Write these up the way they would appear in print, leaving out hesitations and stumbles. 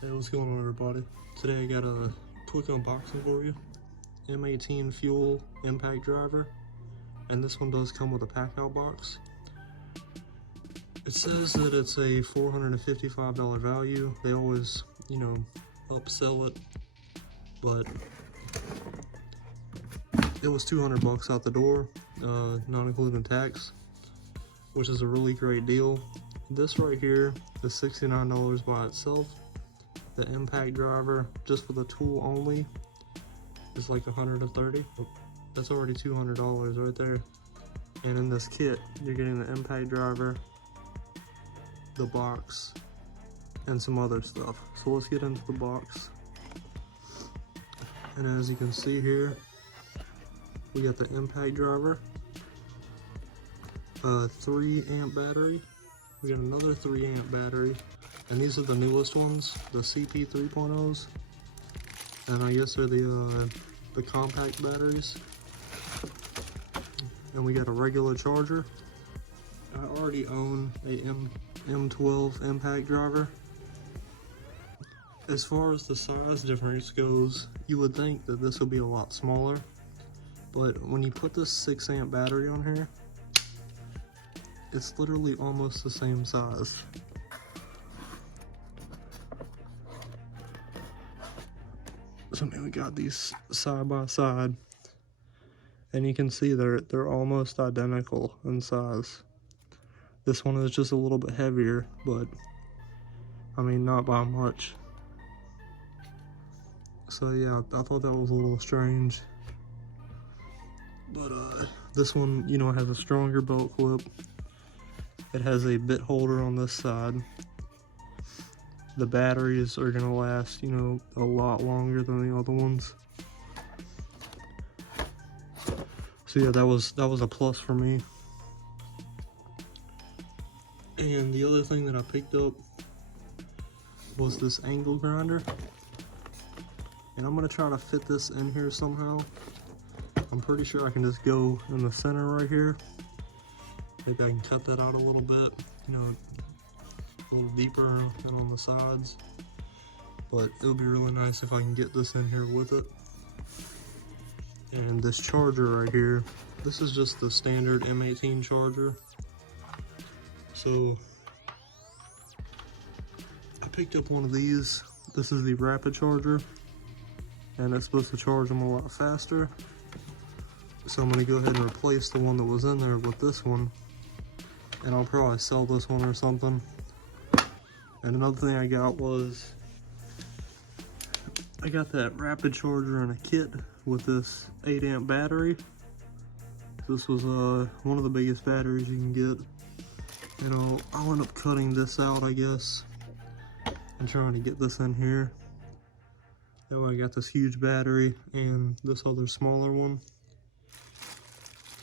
Hey, what's going on, everybody? Today I got a quick unboxing for you. M18 fuel impact driver, and this one does come with a Packout box. It says that it's a $455 value. They always, upsell it, but it was 200 bucks out the door, not including tax, which is a really great deal. This right here is $69 by itself. The impact driver, just for the tool only, is like $130. That's already $200 right there. And in this kit, you're getting the impact driver, the box, and some other stuff. So let's get into the box. And as you can see here, we got the impact driver, a 3 amp battery. We got another 3 amp battery. And these are the newest ones, the CP 3.0s. And I guess they're the compact batteries. And we got a regular charger. I already own a M12 impact driver. As far as the size difference goes, you would think that this would be a lot smaller. But when you put this 6 amp battery on here, it's literally almost the same size. So now we got these side by side, and you can see they're almost identical in size. This one is just a little bit heavier, but I mean, not by much. So yeah, I thought that was a little strange. But this one, has a stronger belt clip. It has a bit holder on this side. The batteries are gonna last, a lot longer than the other ones. So yeah, that was a plus for me. And the other thing that I picked up was this angle grinder. And I'm gonna try to fit this in here somehow. I'm pretty sure I can just go in the center right here. Maybe I can cut that out a little bit, a little deeper and on the sides, but it would be really nice if I can get this in here with it. And this charger right here, this is just the standard M18 charger. So I picked up one of these. This is the rapid charger, and it's supposed to charge them a lot faster. So I'm gonna go ahead and replace the one that was in there with this one, and I'll probably sell this one or something. And another thing I got was, I got that rapid charger in a kit with this 8 amp battery. This was one of the biggest batteries you can get. And I'll end up cutting this out, I guess, and trying to get this in here. That way I got this huge battery and this other smaller one.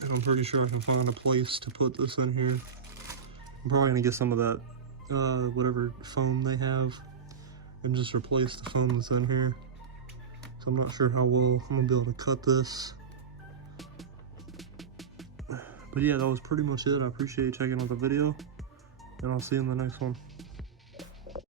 And I'm pretty sure I can find a place to put this in here. I'm probably gonna get some of that whatever foam they have and just replace the foam that's in here. So I'm not sure how well I'm gonna be able to cut this. But yeah, that was pretty much it. I appreciate you checking out the video, and I'll see you in the next one.